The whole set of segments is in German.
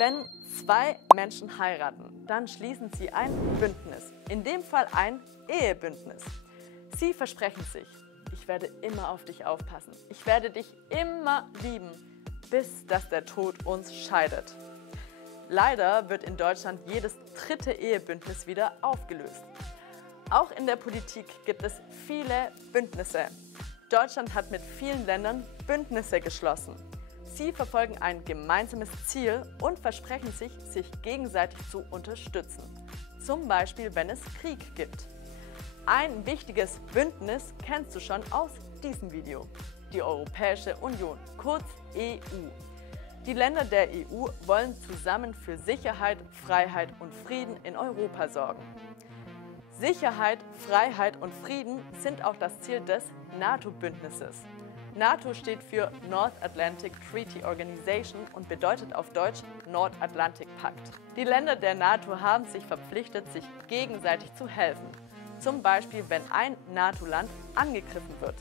Wenn zwei Menschen heiraten, dann schließen sie ein Bündnis, in dem Fall ein Ehebündnis. Sie versprechen sich: Ich werde immer auf dich aufpassen, ich werde dich immer lieben, bis dass der Tod uns scheidet. Leider wird in Deutschland jedes dritte Ehebündnis wieder aufgelöst. Auch in der Politik gibt es viele Bündnisse. Deutschland hat mit vielen Ländern Bündnisse geschlossen. Sie verfolgen ein gemeinsames Ziel und versprechen sich, sich gegenseitig zu unterstützen. Zum Beispiel, wenn es Krieg gibt. Ein wichtiges Bündnis kennst du schon aus diesem Video: die Europäische Union, kurz EU. Die Länder der EU wollen zusammen für Sicherheit, Freiheit und Frieden in Europa sorgen. Sicherheit, Freiheit und Frieden sind auch das Ziel des NATO-Bündnisses. NATO steht für North Atlantic Treaty Organization und bedeutet auf Deutsch Nordatlantikpakt. Die Länder der NATO haben sich verpflichtet, sich gegenseitig zu helfen. Zum Beispiel, wenn ein NATO-Land angegriffen wird.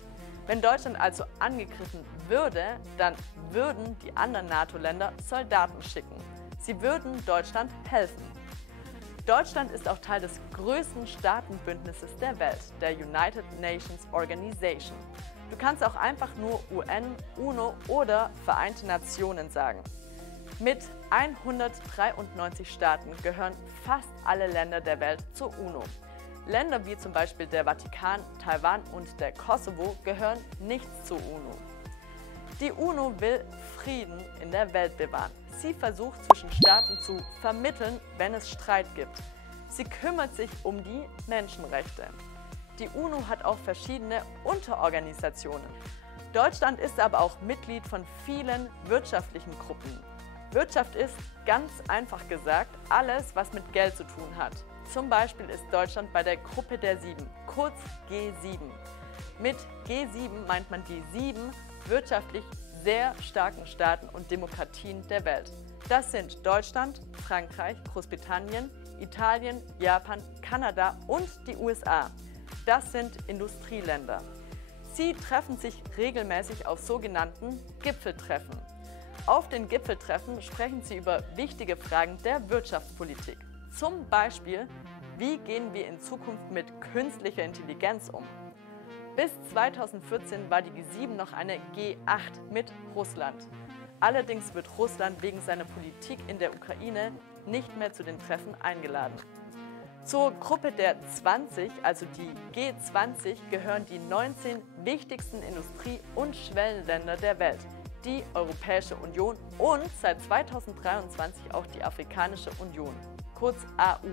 Wenn Deutschland also angegriffen würde, dann würden die anderen NATO-Länder Soldaten schicken. Sie würden Deutschland helfen. Deutschland ist auch Teil des größten Staatenbündnisses der Welt, der United Nations Organization. Du kannst auch einfach nur UN, UNO oder Vereinte Nationen sagen. Mit 193 Staaten gehören fast alle Länder der Welt zur UNO. Länder wie zum Beispiel der Vatikan, Taiwan und der Kosovo gehören nicht zur UNO. Die UNO will Frieden in der Welt bewahren. Sie versucht, zwischen Staaten zu vermitteln, wenn es Streit gibt. Sie kümmert sich um die Menschenrechte. Die UNO hat auch verschiedene Unterorganisationen. Deutschland ist aber auch Mitglied von vielen wirtschaftlichen Gruppen. Wirtschaft ist, ganz einfach gesagt, alles, was mit Geld zu tun hat. Zum Beispiel ist Deutschland bei der Gruppe der Sieben, kurz G7. Mit G7 meint man die 7 wirtschaftlich sehr starken Staaten und Demokratien der Welt. Das sind Deutschland, Frankreich, Großbritannien, Italien, Japan, Kanada und die USA. Das sind Industrieländer. Sie treffen sich regelmäßig auf sogenannten Gipfeltreffen. Auf den Gipfeltreffen sprechen sie über wichtige Fragen der Wirtschaftspolitik. Zum Beispiel, wie gehen wir in Zukunft mit künstlicher Intelligenz um? Bis 2014 war die G7 noch eine G8 mit Russland. Allerdings wird Russland wegen seiner Politik in der Ukraine nicht mehr zu den Treffen eingeladen. Zur Gruppe der 20, also die G20, gehören die 19 wichtigsten Industrie- und Schwellenländer der Welt, die Europäische Union und seit 2023 auch die Afrikanische Union, kurz AU.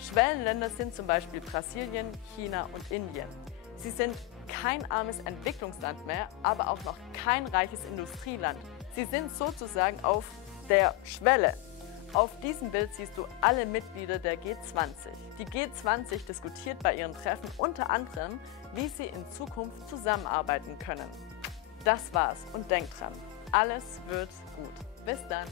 Schwellenländer sind zum Beispiel Brasilien, China und Indien. Sie sind kein armes Entwicklungsland mehr, aber auch noch kein reiches Industrieland. Sie sind sozusagen auf der Schwelle. Auf diesem Bild siehst du alle Mitglieder der G20. Die G20 diskutiert bei ihren Treffen unter anderem, wie sie in Zukunft zusammenarbeiten können. Das war's und denk dran, alles wird gut. Bis dann!